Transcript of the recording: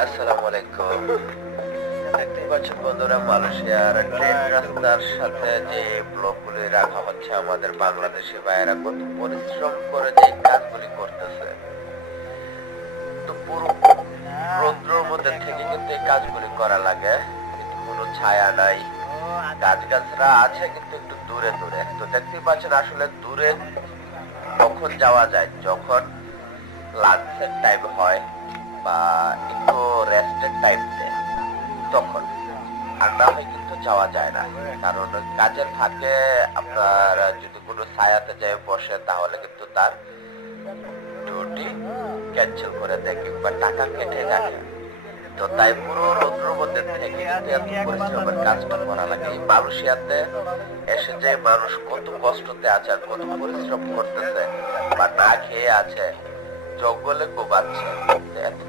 আসসালামু আলাইকুম। দেখতেই পাচ্ছেন বন্ধুরা, মালয়েশিয়ার ট্রেন রাস্তার সাথে যে ব্লকগুলি রাখা হচ্ছে, আমাদের বাংলাদেশি ভাইয়েরা কত পরিশ্রম করে যে কাজগুলি করতেছে। তো পুরো রৌদ্রের মধ্যে থেকে কিন্তু এই কাজগুলি করা লাগে, কিন্তু কোনো ছায়া নাই, গাছগাছরা আছে কিন্তু একটু দূরে দূরে। তো দেখতেই পাচ্ছেন আসলে দূরে কখন যাওয়া যায়, যখন লাঞ্চের টাইম হয় বা একটু রেস্টের টাইম দেয় তখন, আর না হয় কিন্তু যাওয়া যায় না। কারণ কাজের ফাঁকে আপনার যদি কোনো ছায়াতে যায় বসে, তাহলে কিন্তু তার ডিউটি ক্যান্সেল করে দেয় কিংবা টাকা কেটে রাখে। তো তাই পুরো রৌদ্রের মধ্যে থেকে কিন্তু এত পরিশ্রমের কাজটা করা লাগে। এই মালয়েশিয়াতে এসে যে মানুষ কত কষ্টতে আছে আর কত পরিশ্রম করতেছে, বা না খেয়ে আছে, জঙ্গলে কোবাচ্ছে।